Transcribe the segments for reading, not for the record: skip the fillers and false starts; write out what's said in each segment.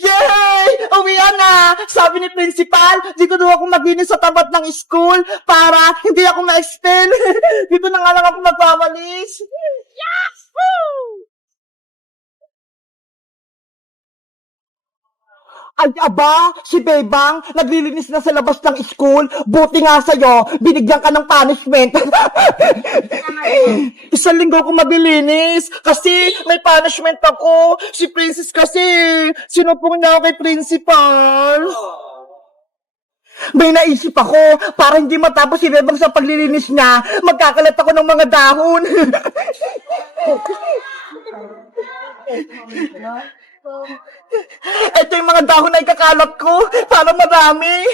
Yay! Uwian na! Sabi ni principal, dito daw ako maglinis sa tapat ng school para hindi ako ma-expel. Dito na nga lang ako magwawalis. Yahoo! Ay, aba, si Bebang, naglilinis na sa labas ng school. Buti nga sa'yo, binigyan ka ng punishment. Isang linggo ko maglilinis kasi may punishment ako. Si Princess kasi, sinupong niya ako kay principal. May naisip ako, para hindi matapos si Bebang sa paglilinis niya, magkakalat ako ng mga dahon. Ito yung mga dahon na ikakalat ko, para marami.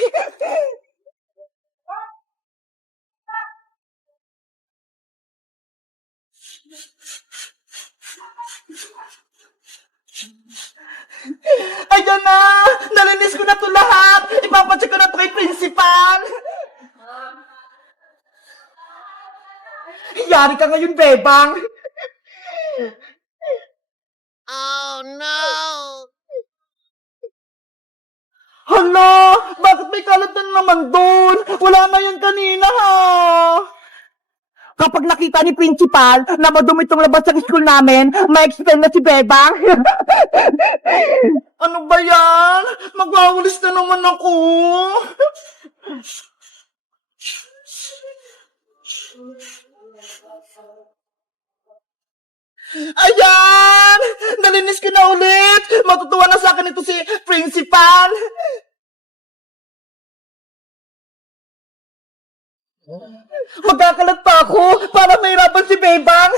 Ayan na! Nalinis ko na ito lahat! Ipapacheck ko na ito kay principal! Yari ka ngayon, Bebang! Oh no! Hala! Bakit may kalat na naman doon? Wala na yan kanina, ha? Kapag nakita ni principal na madumi itong labas ng school namin, ma-expel na si Bebang. Ano ba yan? Magwawalis na naman ako. Ayan! Nalinis ko na ulit! Matutuwa na sa akin ito si principal! Magkakalat pa ako para mahirapan si Bebang!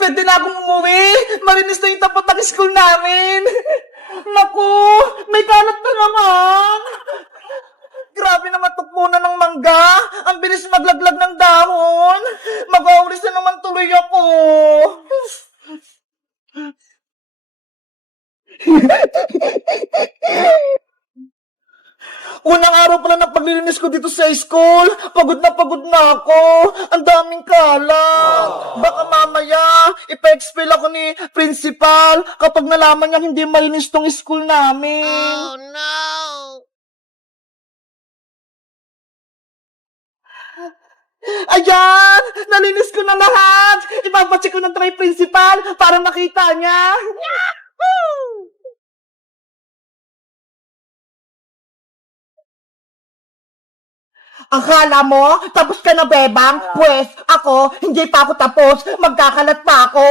Pwede na akong umuwi! Marinis na yung tapat ng school namin! Naku! May kalat na naman! Grabe naman tukpunan ng mangga! Ang bilis maglaglag ng dahon! Mag-aulis na naman tuloy ako! Unang araw pala ng paglilinis ko dito sa school. Pagod na ako. Ang daming kalat. Baka mamaya, ipa-expel ako ni principal kapag nalaman niya hindi malinis tong school namin. Oh no! Ayan! Nalinis ko na lahat! Ipapacheck ko na ito kay principal para makita niya. Yahoo! Akala mo, tapos ka na, Bebang? Pwes, ako, hindi pa ako tapos. Magkakalat pa ako.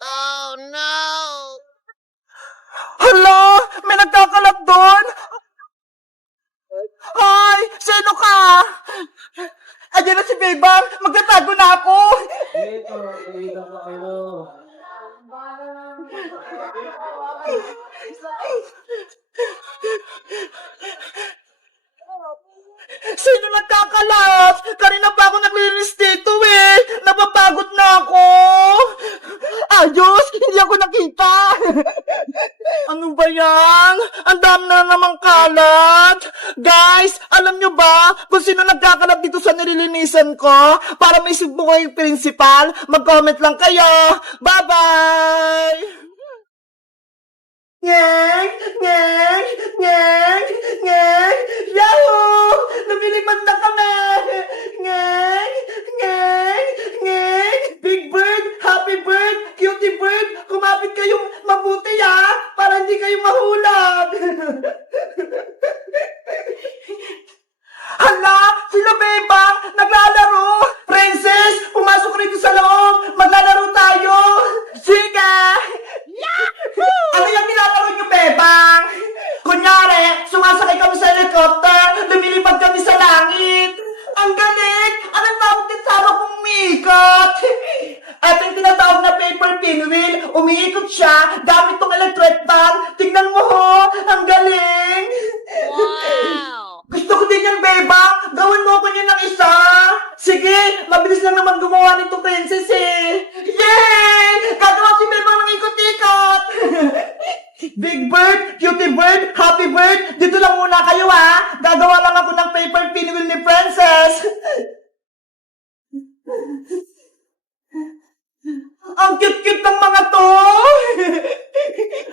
Oh no! Hala! May nagkakalat doon! Hoy! Sino ka? Ayan na si Bebang! Magtatago na ako! Sino nagkakalat? Kanina pa ako naglilinis dito eh! Napapagod na ako! Ayos! Hindi ako nakita! Ano ba yan? Ang dami na namang kalat! Guys, alam nyo ba kung sino nagkakalat dito sa nililinisan ko? Para may subo ko yung principal, mag-comment lang kayo! Bye-bye! Nyeng! Nyeng! Nyeng! Nyeng! Yahoo! Lumilipad na kami! Nyeng! Nyeng! Nyeng! Big bird! Happy bird! Cutie bird! Kumapit kayong mabuti para hindi kayo mahulog! Hala! Sila Bebang! Naglalaro! Princess! Pumasok rito sa loob! Maglalaro tayo! Sige! Yahoo! Ano yung nilalaro niyo, Bebang? Kunyari, sumasakay kami sa helicopter, lumilipad kami sa langit. Ang galing! Anong tawag din sa harap kong umiikot? Ito yung tinatawag na paper pinwheel. Umiikot siya gamit tong electric fan. Tingnan mo ho! Ang galing! Wow! Gusto ko din yan, Bebang. Gawin mo ko niya ng isa. Sige, mabilis lang naman gumawa nito, Princess eh. Yay! Gagawa si Bebang ng ikot-ikot. Big bird, Cutie bird, happy bird, dito lang muna kayo ha. Gagawa lang ako ng paper pinwheel ni Princess. Ang cute-cute ng mga to!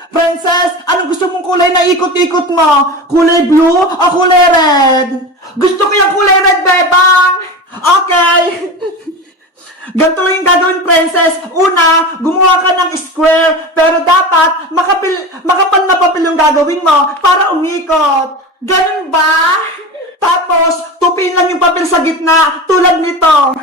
Princess, anong gusto mong kulay na ikot-ikot mo? Kulay blue o kulay red? Gusto ko yung kulay red, bebang! Okay! Ganito lang yung gagawin, Princess. Una, gumawa ka ng square, pero dapat makapal na papel yung gagawin mo para umikot. Ganun ba? Tapos, tupin lang yung papel sa gitna, tulad nito.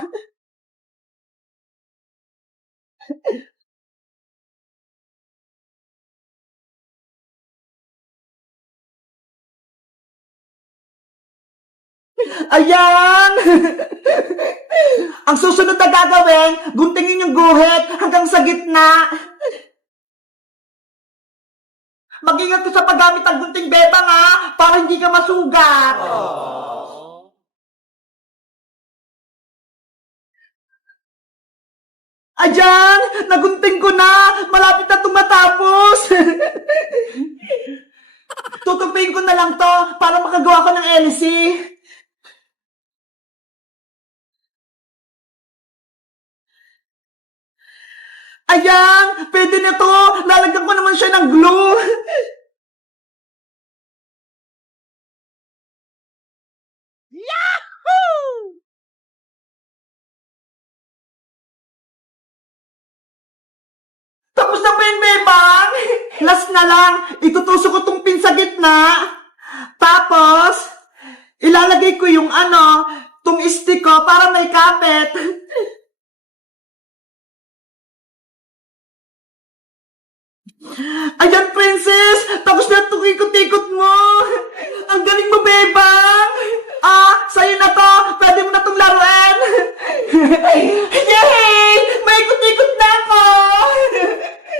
Ayan! Ang susunod na gagawin, guntingin yung guhit hanggang sa gitna. Mag-ingat ka sa paggamit ng gunting, bebang ha, para hindi ka masugat. Ayan! Nagunting ko na! Malapit na tumatapos! Tutupin ko na lang to para makagawa ko ng LC. Ayan! Pwede na to! Lalagyan ko naman siya ng glue! Yahoo! Tapos na ba yung bebang? Last na lang, itutusok ko tong pin sa gitna. Tapos, ilalagay ko yung tong stick ko para may kapit. Ayan, Princess! Tapos na itong ikot-ikot mo! Ang galing mo, bebang! Sa'yo na to! Pwede mo na itong laruan! Yay! May ikot-ikot na ako!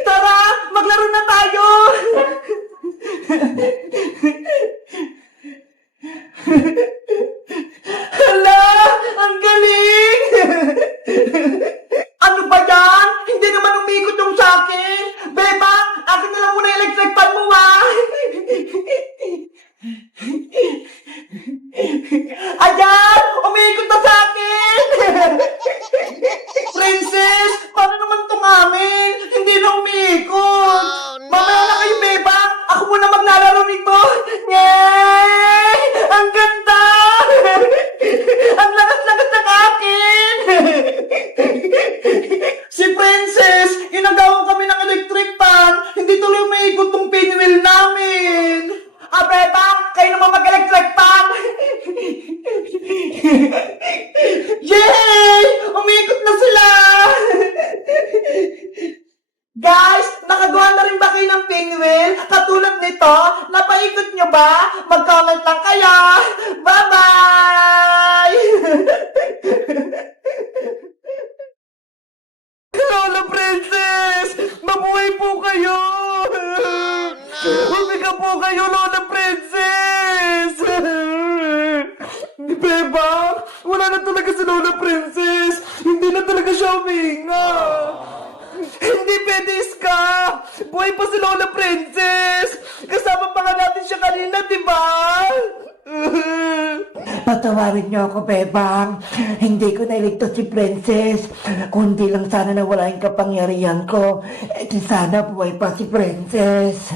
Tara! Maglaro na tayo! Hala! Ang galing! Ano ba yan? Hindi naman umikot yung sa'kin! Bebang! Akin na lang muna yung electric fan mo, ha? Ayan! Umiikot na sa'kin! Princess! Paano naman itong amin? Hindi na umiikot! Oh, no. Mamaya na kayo, bebang! Ako muna maglalaro nito! Yay! Ang ganda! Ang lakas-lakas ng akin! Si Princess, inagawan kami ng electric fan. Hindi tuloy umiikot tong pinwheel namin. Bebang, kayo naman mag-electric fan. Yay! Umiikot na sila! Guys, nakagawa na rin ba kayo ng pinwheel? Katulad nito, napaikot nyo ba? Mag-comment lang kayo. Bye-bye! Lola Princess! Mabuhay po kayo! Humiga po kayo, Lola Princess! Beba, wala na talaga si Lola Princess! Hindi na talaga siya huminga! Hindi pwede, Iska! Buhay pa si Lola Princess! Kasama pa nga natin siya kanina, di ba? Patawarin niyo ako, Bebang. Hindi ko nailigtas si Princess. Kundi lang sana nawala yung kapangyarihan ko. Di sana buhay pa si Princess.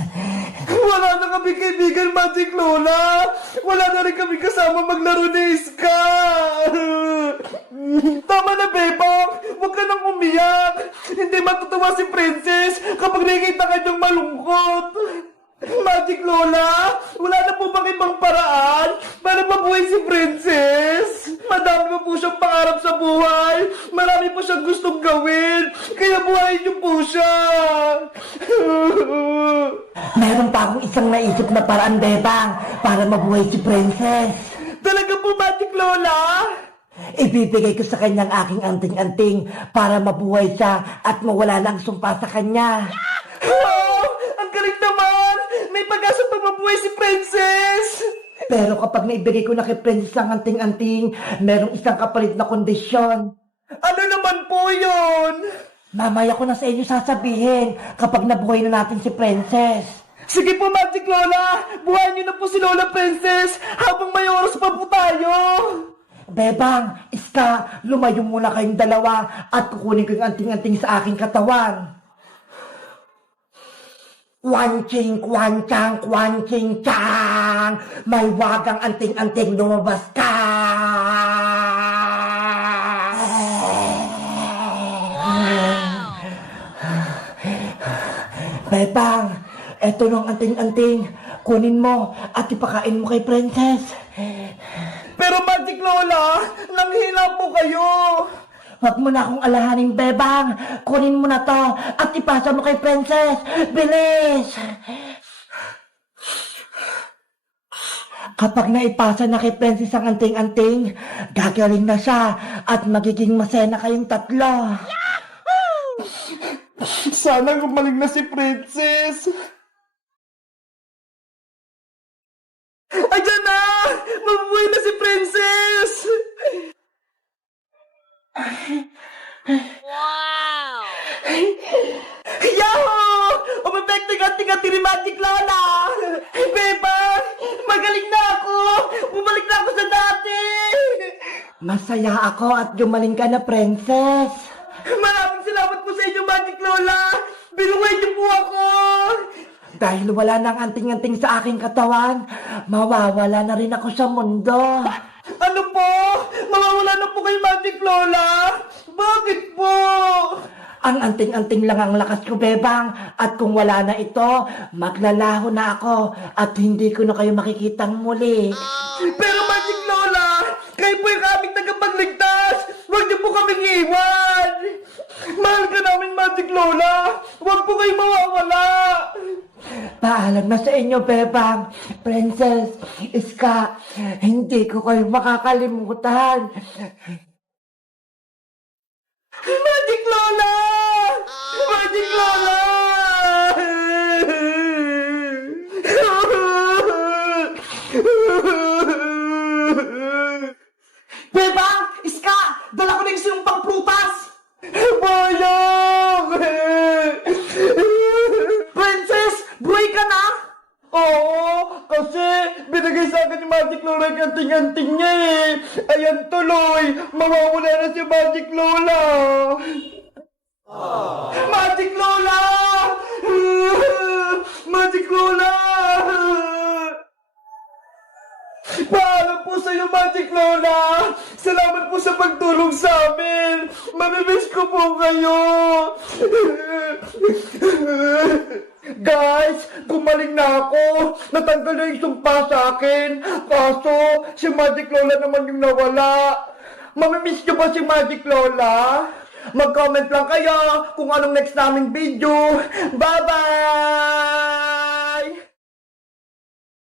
Wala na kami kaibigan, Magic Lola. Wala na rin kami kasama maglaro ni Iska. Tama na, Bebang. Huwag ka nang umiyak. Hindi matutuwa si Princess kapag nakikita kanyang malungkot. Magic Lola, wala na po bang ibang paraan para mabuhay si Princess? Madami pa po siyang pangarap sa buhay. Marami po siyang gustong gawin. Kaya buhayin niyo po siya. Meron pa akong isang naisip na paraan, Bebang, para mabuhay si Princess. Talaga po, Magic Lola? Ibibigay ko sa kanyang aking anting-anting para mabuhay siya at mawala lang sumpa sa kanya. Oh, ang galing naman! May pag-asa pa mabuhay si Princess! Pero kapag naibigay ko na kay Princess ang anting-anting, merong isang kapalit na kondisyon. Ano naman po yun? Mamaya ko na sa inyo sasabihin kapag nabuhay na natin si Princess. Sige po, Magic Lola! Buhayin niyo na po si Lola Princess habang may oras pa po tayo! Bebang, Iska, lumayo muna kayong dalawa at kukunin ko yung anting-anting sa aking katawan. Kwanching, kwanchang, kwanching, chang! May wagang anting-anting lumabas ka! Bebang, eto nung anting-anting. Kunin mo at ipakain mo kay Princess. Pero Magic Lola, nanghina po kayo. Huwag mo na akong alahaning, Bebang. Kunin mo na to at ipasa mo kay Princess. Bilis! Kapag naipasa na kay Princess ang anting-anting, gagaling na siya at magiging masaya na kayong tatlo. Sana gumaling na si Princess. Ayan na! Mabuhay na si Princess! Wow! Yahoo! Umepektig-anting-anting ni Magic Lola! Beba! Magaling na ako! Bumalik na ako sa dati! Masaya ako at gumaling ka na, Princess! Maraming salamat po sa inyo, Magic Lola! Binuhay niyo po ako! Dahil wala nang anting-anting sa aking katawan, mawawala na rin ako sa mundo. Ano po? Mawawala na po kayo, Magic Lola? Bakit po? Ang anting-anting lang ang lakas ko, Bebang. At kung wala na ito, maglalaho na ako at hindi ko na kayo makikitang muli. Pero Magic Lola, kayo po yung aming tagapagligtas. Huwag niyo po kaming iwan. Mahal ka namin, Magic Lola. Huwag po kayo mawawala. Paalam na sa inyo, Bebang. Princess, Iska, hindi ko kayo makakalimutan. Magic Lola! Magic Lola! Bebang! Iska! Dala ko na yung sinumpang prutas! Bayang! Princess! Buhay ka na? Oo, kasi binigay sa akin ni Magic Lola yung anting-anting niya eh. Ayan tuloy, mawawala na si Magic Lola. Magic Lola! Magic Lola! Paalam po sa iyo, Magic Lola! Salamat po sa pagtulong sa amin! Mamimiss ko po kayo! Guys, gumaling na ako! Natanggal na yung sumpa sa akin! Kaso, si Magic Lola naman yung nawala! Mamimiss niyo ba si Magic Lola? Mag-comment lang kayo kung anong next naming video! Bye-bye!